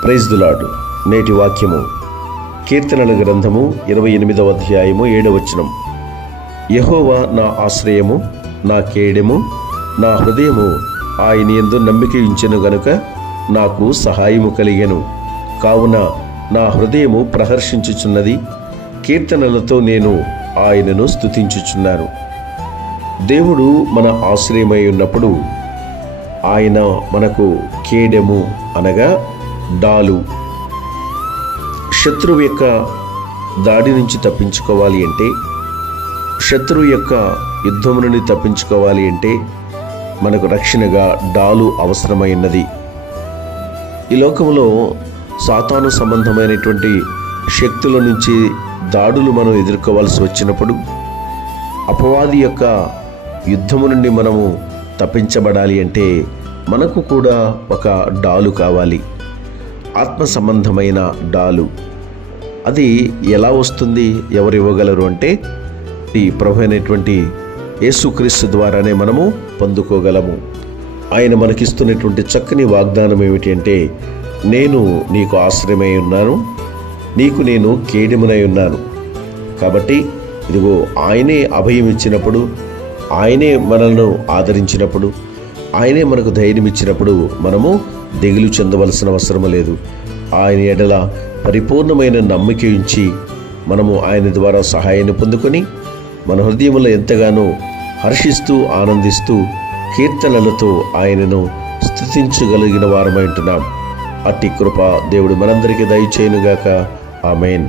Praise the lord. నేటి వాక్యము కీర్తనల గ్రంథము 28వ అధ్యాయము 7వ వచనం. యెహోవా నా ఆశ్రయము, నా కేడెము, నా హృదయము ఆయన యందు నమ్మిక ఉంచెను గనుక నాకు సహాయము కలిగెను. కావున నా హృదయము ప్రహర్షించుచున్నది, కీర్తనలతో నేను ఆయనను స్తుతించుచున్నాను. దేవుడు మన ఆశ్రయమై ఉన్నప్పుడు ఆయన మనకు కేడెము అనగా డాలు. శత్రువు యొక్క దాడి నుంచి తప్పించుకోవాలి అంటే, శత్రువు యొక్క యుద్ధము నుండి తప్పించుకోవాలి అంటే మనకు రక్షణగా డాలు అవసరమైనది. ఈ లోకంలో సాతాను సంబంధమైనటువంటి శక్తుల నుంచి దాడులు మనం ఎదుర్కోవాల్సి వచ్చినప్పుడు, అపవాది యొక్క యుద్ధము నుండి మనము తప్పించబడాలి అంటే మనకు కూడా ఒక డాలు కావాలి, ఆత్మ సంబంధమైన డాలు. అది ఎలా వస్తుంది, ఎవరు ఇవ్వగలరు అంటే ఈ ప్రభు అయినటువంటి యేసుక్రీస్తు ద్వారానే మనము పొందుకోగలము. ఆయన మనకిస్తున్నటువంటి చక్కని వాగ్దానం ఏమిటి అంటే, నేను నీకు ఆశ్రయమై ఉన్నాను, నీకు నేను కేడెమునై ఉన్నాను. కాబట్టి ఇదిగో ఆయనే అభయం ఇచ్చినప్పుడు, ఆయనే మనల్ని ఆదరించినప్పుడు, ఆయనే మనకు ధైర్యం ఇచ్చినప్పుడు మనము దిగులు చెందవలసిన అవసరం లేదు. ఆయన ఎడల పరిపూర్ణమైన నమ్మిక ఉంచి మనము ఆయన ద్వారా సహాయాన్ని పొందుకొని మన హృదయంలో ఎంతగానో హర్షిస్తూ ఆనందిస్తూ కీర్తనలతో ఆయనను స్తుతించగలిగిన వారమై ఉంటున్నాం. అట్టి కృప దేవుడు మనందరికీ దయచేయునుగాక. ఆమేన్.